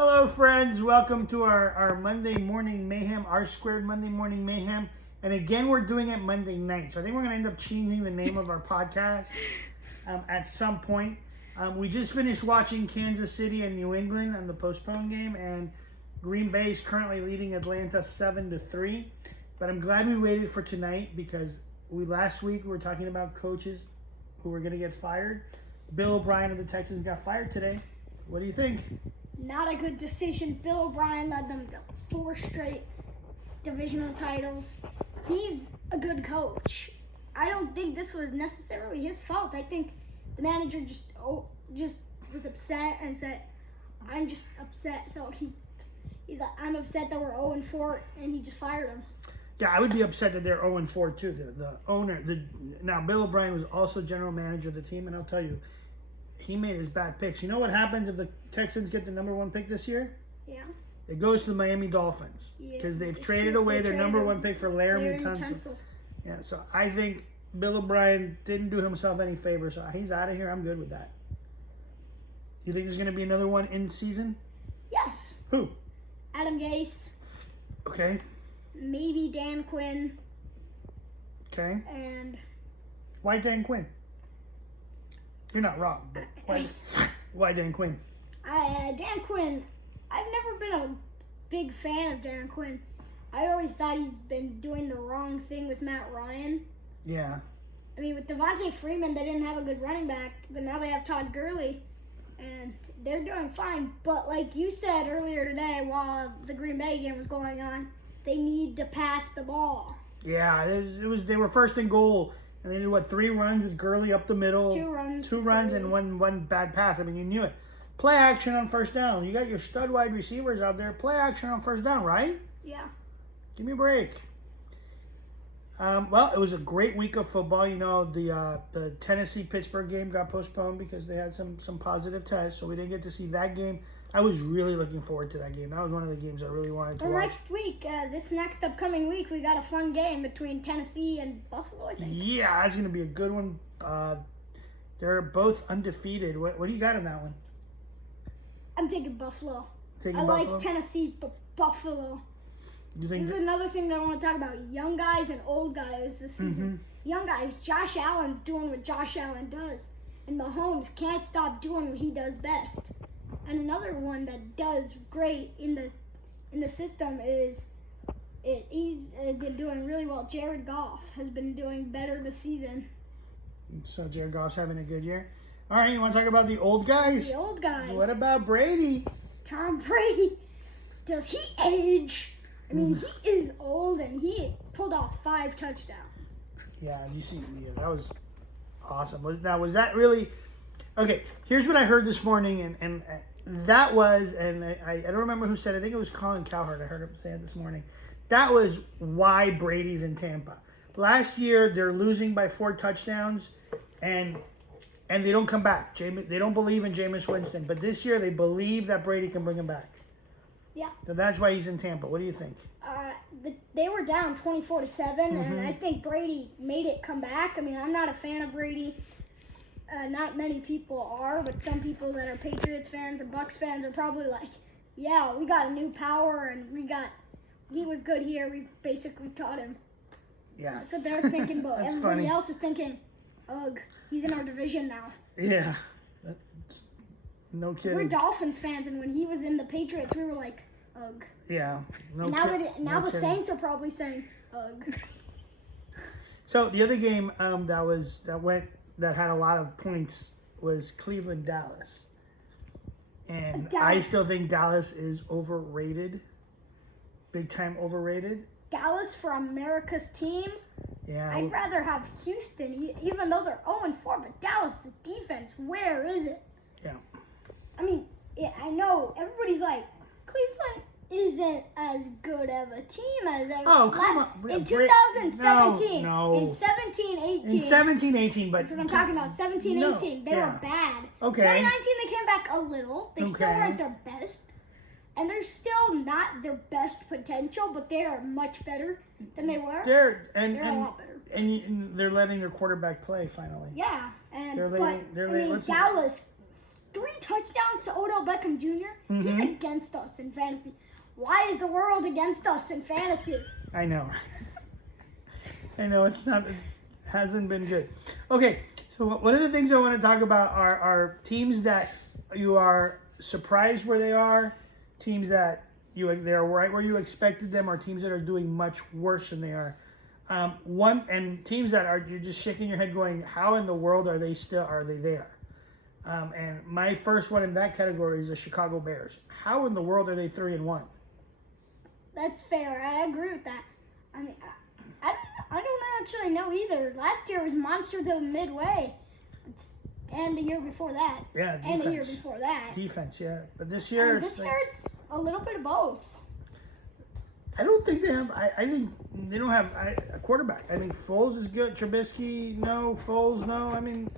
Hello, friends. Welcome to our Monday morning mayhem, R2 Monday morning mayhem. And again, we're doing it Monday night. So I think we're going to end up changing the name of our podcast at some point. We just finished watching Kansas City and New England on the postponed game. And Green Bay is currently leading Atlanta 7-3. But I'm glad we waited for tonight because last week we were talking about coaches who were going to get fired. Bill O'Brien of the Texans got fired today. What do you think? Not a good decision. Bill O'Brien led them to 4 straight divisional titles. He's a good coach. I don't think this was necessarily his fault. I think the manager just was upset and said, "I'm just upset." So he's like, "I'm upset that we're 0-4," and he just fired him. Yeah, I would be upset that they're 0-4 too. The owner, now Bill O'Brien was also general manager of the team, and I'll tell you, he made his bad picks. You know what happens if the Texans get the number 1 pick this year? Yeah. It goes to the Miami Dolphins because they've traded away their number 1 pick for Larry Tunsil. Yeah, so I think Bill O'Brien didn't do himself any favor, so he's out of here. I'm good with that. You think there's going to be another one in season? Yes. Who? Adam Gase. Okay. Maybe Dan Quinn. Okay. And why Dan Quinn? You're not wrong, but why Dan Quinn? Dan Quinn, I've never been a big fan of Dan Quinn. I always thought he's been doing the wrong thing with Matt Ryan. Yeah. I mean, with Devontae Freeman, they didn't have a good running back, but now they have Todd Gurley, and they're doing fine. But like you said earlier today, while the Green Bay game was going on, they need to pass the ball. Yeah, they were first and goal. And they did, 3 runs with Gurley up the middle? 2 runs. 2 runs and one bad pass. I mean, you knew it. Play action on first down. You got your stud wide receivers out there. Play action on first down, right? Yeah. Give me a break. Well, it was a great week of football. You know, the Tennessee-Pittsburgh game got postponed because they had some positive tests, so we didn't get to see that game. I was really looking forward to that game. That was one of the games I really wanted to watch. Next week, this next upcoming week, we got a fun game between Tennessee and Buffalo, I think. Yeah, that's going to be a good one. They're both undefeated. What do you got in that one? I'm taking Buffalo. Buffalo? Like Tennessee, but Buffalo. You think this is another thing that I want to talk about. Young guys and old guys this season. Young guys, Josh Allen's doing what Josh Allen does. And Mahomes can't stop doing what he does best. And another one that does great in the system is he's been doing really well. Jared Goff has been doing better this season. So Jared Goff's having a good year. All right, you want to talk about the old guys? The old guys. What about Brady? Tom Brady. Does he age? I mean, he is old, and he pulled off 5 touchdowns. Yeah, that was awesome. Was that really... Okay, here's what I heard this morning, and that was, and I don't remember who said it. I think it was Colin Cowherd. I heard him say it this morning. That was why Brady's in Tampa. Last year, they're losing by 4 touchdowns, and they don't come back. They don't believe in Jameis Winston. But this year, they believe that Brady can bring him back. Yeah. So that's why he's in Tampa. What do you think? They were down 24-7, and I think Brady made it come back. I mean, I'm not a fan of Brady. Not many people are, but some people that are Patriots fans and Bucs fans are probably like, yeah, we got a new power, and he was good here. We basically taught him. Yeah. That's what they're thinking, but everybody else is thinking, ugh, he's in our division now. Yeah. No kidding. We're Dolphins fans, and when he was in the Patriots, we were like, ugh. Yeah. Now the Saints are probably saying, ugh. So the other game that had a lot of points was Cleveland-Dallas. And I still think Dallas is overrated. Big time overrated. Dallas for America's team? Yeah. I'd rather have Houston, even though they're 0-4, but Dallas' defense, where is it? Yeah. I mean, I know everybody's like, Cleveland isn't as good of a team as come on. In 2017. No. In 17-18. In 17-18, but... That's what I'm talking about. 17-18. They were bad. Okay. 2019, they came back a little. They still weren't their best. And they're still not their best potential, but they are much better than they were. They're a lot better. And they're letting their quarterback play finally. Yeah. And Dallas, 3 touchdowns comes to Odell Beckham Jr., he's against us in fantasy. Why is the world against us in fantasy? I know. I know, it hasn't been good. Okay, so one of the things I want to talk about are teams that you are surprised where they are, teams that they're right where you expected them, or teams that are doing much worse than they are. And teams that you're just shaking your head going, how in the world are they there? And my first one in that category is the Chicago Bears. How in the world are they 3-1? That's fair. I agree with that. I mean, I don't actually know either. Last year was monster till midway. And the year before that. Yeah, defense. And the year before that. Defense, yeah. But this year... it's a little bit of both. I don't think they have... I think they don't have a quarterback. I think Foles is good. Trubisky, no. Foles, no. I mean...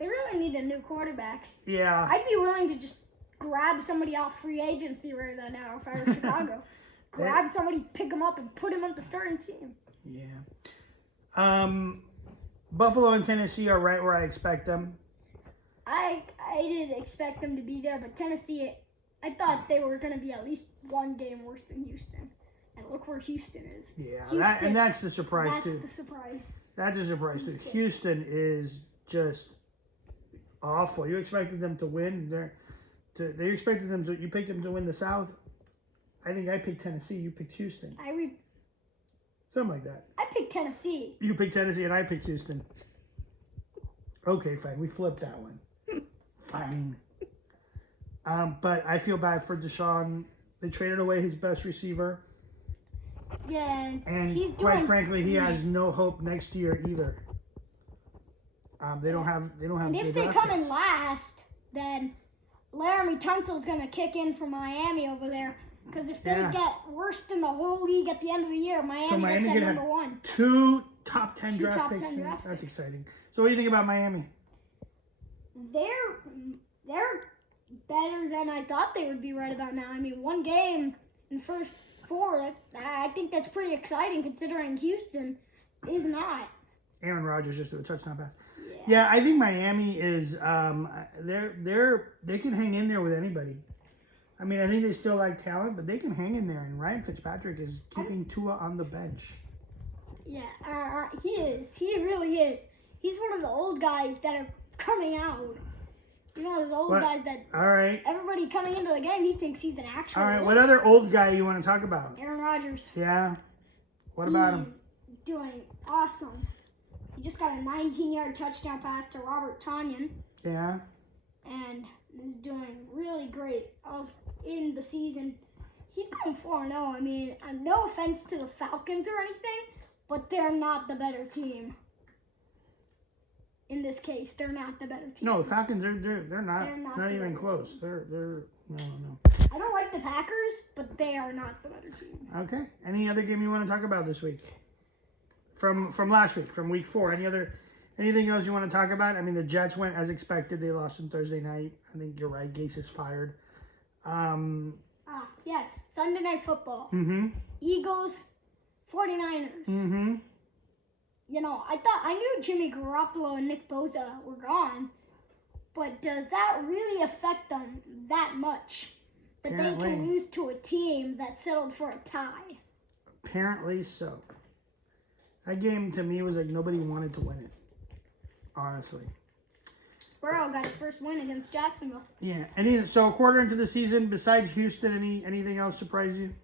They really need a new quarterback. Yeah. I'd be willing to just grab somebody off free agency right now if I were Chicago. Grab somebody, pick them up, and put them on the starting team. Yeah. Buffalo and Tennessee are right where I expect them. I didn't expect them to be there, but Tennessee, I thought they were going to be at least one game worse than Houston. And look where Houston is. Yeah, that's the surprise, too. That's the surprise. That's a surprise, too. Houston is just awful. You expected them to win. You picked them to win the South. I think I picked Tennessee. You picked Houston. Something like that. I picked Tennessee. You picked Tennessee and I picked Houston. Okay, fine. We flipped that one. Fine. But I feel bad for Deshaun. They traded away his best receiver. Yeah, and quite frankly, he has no hope next year either. They don't have. And if they come in last, then Laramie Tunsil's gonna kick in for Miami over there. Because if they get worse in the whole league at the end of the year, Miami gets that number one. 2 top 10 draft picks. That's exciting. So what do you think about Miami? They're better than I thought they would be right about now. I mean, one game in first 4, I think that's pretty exciting considering Houston is not. Aaron Rodgers just did a touchdown pass. Yeah, I think Miami is they can hang in there with anybody. I mean, I think they still like talent, but they can hang in there. And Ryan Fitzpatrick is keeping Tua on the bench. Yeah, he is. He really is. He's one of the old guys that are coming out. You know, those old guys that... All right. Everybody coming into the game, he thinks he's an actual... All right, what other old guy you want to talk about? Aaron Rodgers. Yeah? What about him? He's doing awesome. He just got a 19-yard touchdown pass to Robert Tonyan. Yeah? And is doing really great in the season. He's going 4-0. I mean, no offense to the Falcons or anything, but they're not the better team. In this case, they're not the better team. No, the Falcons they're not even close. Team. They're no. I don't like the Packers, but they are not the better team. Okay. Any other game you want to talk about this week? From last week, from week 4. Anything else you want to talk about? I mean, the Jets went as expected. They lost on Thursday night. I think you're right. Gase is fired. Yes. Sunday Night Football. Mm-hmm. Eagles, 49ers. Mm-hmm. You know, I knew Jimmy Garoppolo and Nick Bosa were gone, but does that really affect them that much that they can lose to a team that settled for a tie? Apparently so. That game to me was like nobody wanted to win it. Honestly. Burrow got his first win against Jacksonville. Yeah. So a quarter into the season, besides Houston, anything else surprise you?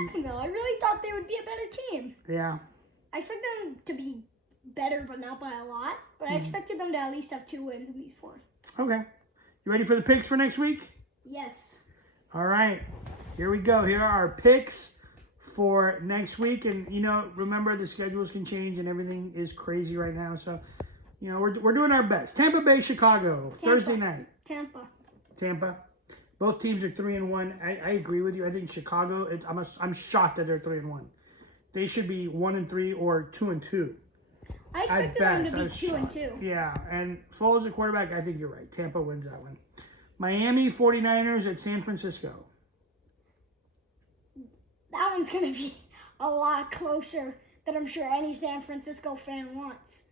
Jacksonville. I really thought they would be a better team. Yeah. I expect them to be better, but not by a lot. But I expected them to at least have 2 wins in these 4. Okay. You ready for the picks for next week? Yes. All right. Here we go. Here are our picks for next week. And, remember the schedules can change and everything is crazy right now. So, we're doing our best. Tampa Bay, Chicago, Thursday night. Tampa. Both teams are 3-1. I agree with you. I think Chicago, I'm shocked that they're 3-1. They should be 1-3 or 2-2. I expected them to be 2-2. Yeah, and Foles at quarterback, I think you're right. Tampa wins that one. Miami 49ers at San Francisco. That one's going to be a lot closer than I'm sure any San Francisco fan wants.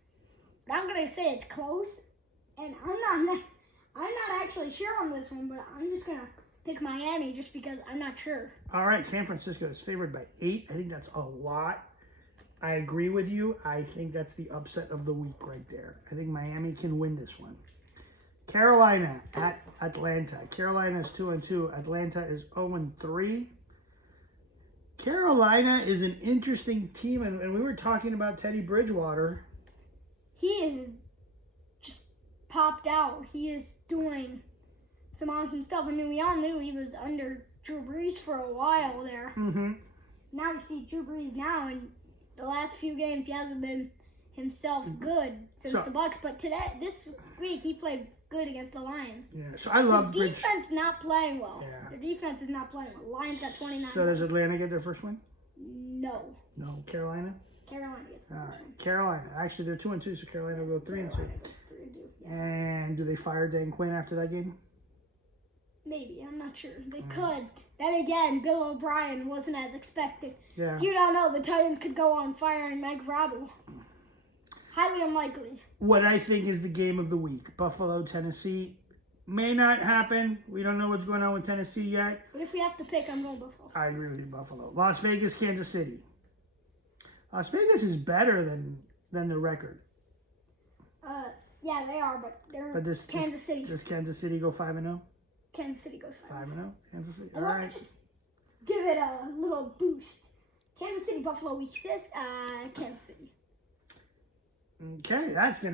But I'm going to say it's close, and I'm not actually sure on this one, but I'm just going to pick Miami just because I'm not sure. All right, San Francisco is favored by 8. I think that's a lot. I agree with you. I think that's the upset of the week right there. I think Miami can win this one. Carolina at Atlanta. Carolina is 2-2. Atlanta is 0-3. Carolina is an interesting team, and we were talking about Teddy Bridgewater. He is just popped out. He is doing some awesome stuff. I mean, we all knew he was under Drew Brees for a while there. Mm-hmm. Now we see Drew Brees now, and the last few games he hasn't been himself good since the Bucs. But this week, he played good against the Lions. Yeah, so I love the defense not playing well. Yeah. The defense is not playing well. Lions got 29. So does Atlanta get their first win? No. No, Carolina? Carolina gets the first win. Carolina. Actually, they're 2-2, so Carolina will go 3-2. Yeah. And do they fire Dan Quinn after that game? Maybe. I'm not sure. They could. Then again, Bill O'Brien wasn't as expected. Yeah. So you don't know. The Titans could go on firing Mike Vrabel. Highly unlikely. What I think is the game of the week. Buffalo, Tennessee. May not happen. We don't know what's going on with Tennessee yet. But if we have to pick, I'm going Buffalo. I agree with you, Buffalo. Las Vegas, Kansas City. Las Vegas is better than the record. Yeah, they are, but they're Kansas City. Does Kansas City go 5-0? Kansas City goes 5-0. Kansas City. All right. Just give it a little boost. Kansas City, Buffalo, week 6. Kansas City. Okay, that's the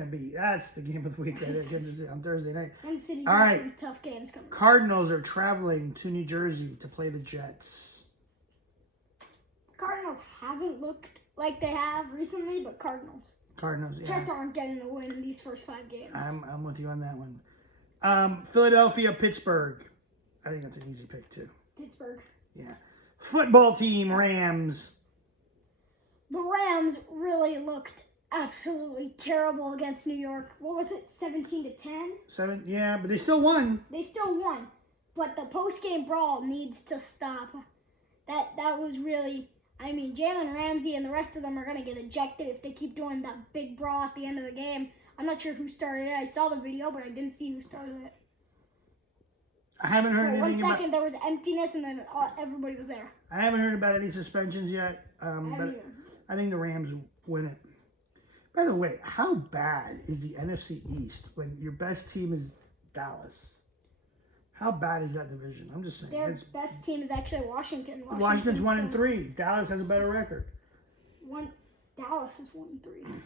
game of the week right there, Kansas City on Thursday night. Kansas City's got some tough games coming. Cardinals are traveling to New Jersey to play the Jets. Cardinals haven't looked like they have recently, but Cardinals, yeah. Jets aren't getting a win in these first 5 games. I'm with you on that one. Philadelphia, Pittsburgh. I think that's an easy pick too. Pittsburgh. Yeah. Football team, Rams. The Rams really looked absolutely terrible against New York. What was it, 17-10? 7, yeah, but they still won. They still won, but the post-game brawl needs to stop. That was really, I mean, Jalen Ramsey and the rest of them are going to get ejected if they keep doing that big brawl at the end of the game. I'm not sure who started it. I saw the video, but I didn't see who started it. I haven't heard anything about... 1 second, there was emptiness, and then everybody was there. I haven't heard about any suspensions yet, but I think the Rams win it. By the way, how bad is the NFC East when your best team is Dallas? How bad is that division? I'm just saying. Their best team is actually Washington. Washington's 1-3. Dallas has a better record. Dallas is 1-3.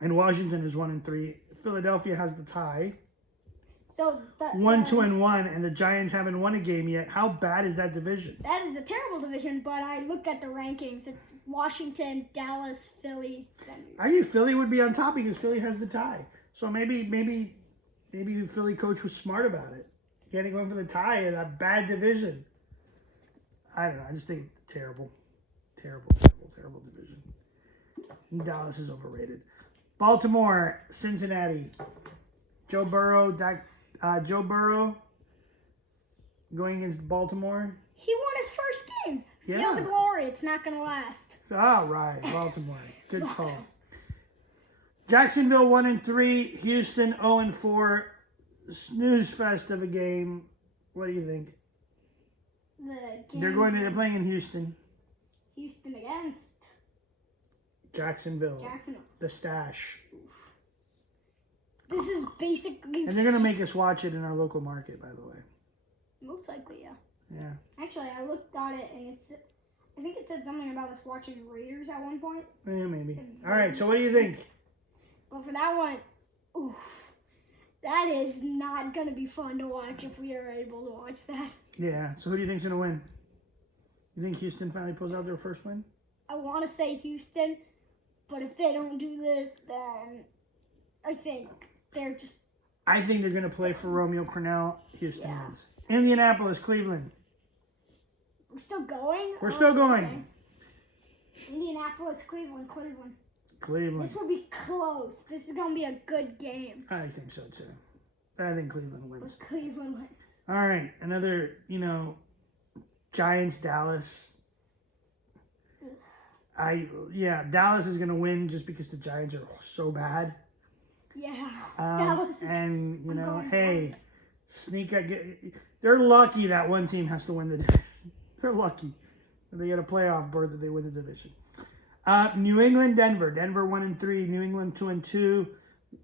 And Washington is 1-3. Philadelphia has the tie. So 1-2-1, and the Giants haven't won a game yet. How bad is that division? That is a terrible division, but I looked at the rankings. It's Washington, Dallas, Philly. I think Philly would be on top because Philly has the tie. So maybe the Philly coach was smart about it, going for the tie in that bad division. I don't know. I just think it's terrible division. And Dallas is overrated. Baltimore, Cincinnati. Joe Burrow going against Baltimore. He won his first game. Yeah. Feel the glory. It's not going to last. All right, Baltimore. Good call. Jacksonville 1-3. Houston 0-4. Snooze fest of a game. What do you think? They're playing in Houston. Houston against Jacksonville. The stash. This is basically... And they're going to make us watch it in our local market, by the way. Most likely, yeah. Yeah. Actually, I looked at it, and I think it said something about us watching Raiders at one point. Yeah, maybe. All right, so what do you think? But for that one, oof. That is not going to be fun to watch if we are able to watch that. Yeah, so who do you think's going to win? You think Houston finally pulls out their first win? I want to say Houston, but if they don't do this, then I think... I think they're going to play for Romeo Crennel. Houston wins. Indianapolis, Cleveland. We're still going? We're still going. Okay. Indianapolis, Cleveland. Cleveland. This will be close. This is going to be a good game. I think so, too. I think Cleveland wins. But Cleveland wins. All right. Another, Giants, Dallas. Dallas is going to win just because the Giants are so bad. Yeah. Dallas is and you know, going hey, they're lucky that one team has to win the division. They're lucky. They get a playoff berth if they win the division. New England, Denver. Denver 1-3. New England 2-2.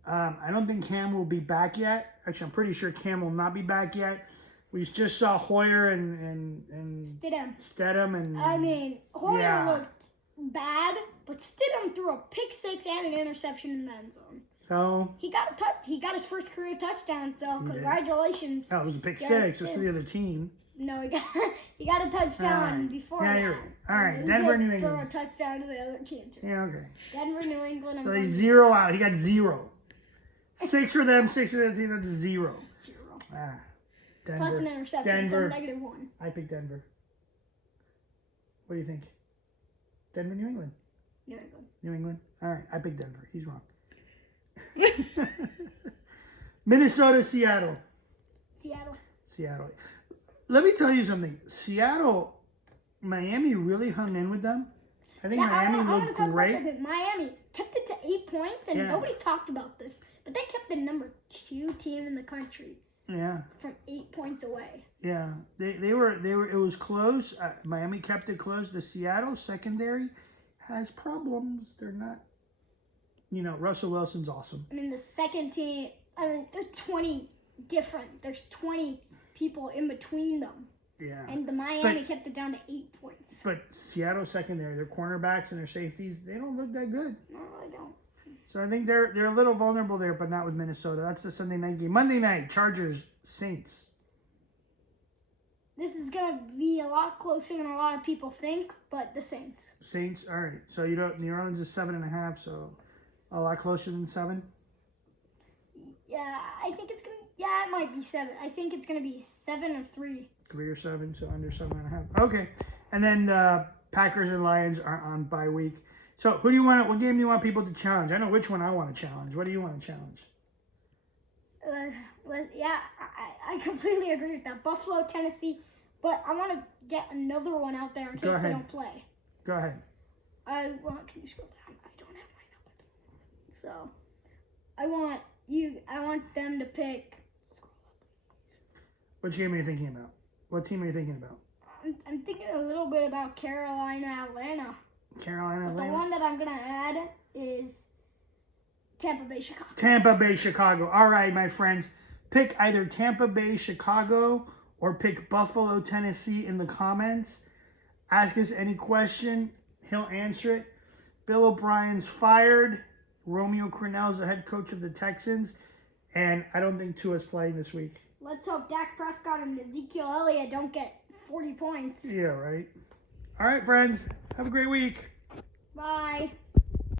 I don't think Cam will be back yet. Actually, I'm pretty sure Cam will not be back yet. We just saw Hoyer and Stidham and I mean, Hoyer looked bad, but Stidham threw a pick six and an interception in the end zone. So he got a He got his first career touchdown. So congratulations. Oh, it was a pick six. It's to the other team. No, he got a touchdown before that. You're right. All right, Denver, New England. Throw a touchdown to the other team too. Yeah, okay. Denver, New England. So he's 0 out. He got 0. 6 for them, 6 for the team. That's 0. 0. Denver. Plus an interception. Denver. So -1. I picked Denver. What do you think? Denver, New England. New England. New England. All right, I picked Denver. He's wrong. Minnesota, Seattle. Seattle. Let me tell you something. Seattle, Miami really hung in with them. I think Miami looked great. Miami kept it to 8 points, and nobody's talked about this, but they kept the number 2 team in the country. Yeah. From 8 points away. Yeah, they were. It was close. Miami kept it close. The Seattle secondary has problems. They're not. You know, Russell Wilson's awesome. I mean, the second team. I mean, they're 20 different. There's 20 people in between them. Yeah. And the Miami kept it down to 8 points. But Seattle secondary, their cornerbacks and their safeties, they don't look that good. No, they don't. So I think they're a little vulnerable there, but not with Minnesota. That's the Sunday night game. Monday night, Chargers, Saints. This is going to be a lot closer than a lot of people think, but the Saints. Saints, all right. So you don't. New Orleans is 7.5, so a lot closer than 7. Yeah, I think it's gonna. Yeah, it might be 7. I think it's gonna be 7 or 3. 3 or 7, so under 7.5. Okay, and then the Packers and Lions are on bye week. So who do you want? What game do you want people to challenge? I know which one I want to challenge. What do you want to challenge? Yeah, I completely agree with that. Buffalo, Tennessee, but I want to get another one out there in case they don't play. Go ahead. Can you scroll down? I don't have my number. So, I want them to pick. Which game are you thinking about? What team are you thinking about? I'm thinking a little bit about Carolina, Atlanta. Carolina, Atlanta? The one that I'm going to add is Tampa Bay, Chicago. Tampa Bay, Chicago. All right, my friends. Pick either Tampa Bay, Chicago, or pick Buffalo, Tennessee in the comments. Ask us any question. He'll answer it. Bill O'Brien's fired. Romeo Crennel's the head coach of the Texans. And I don't think Tua's playing this week. Let's hope Dak Prescott and Ezekiel Elliott don't get 40 points. Yeah, right. All right, friends. Have a great week. Bye.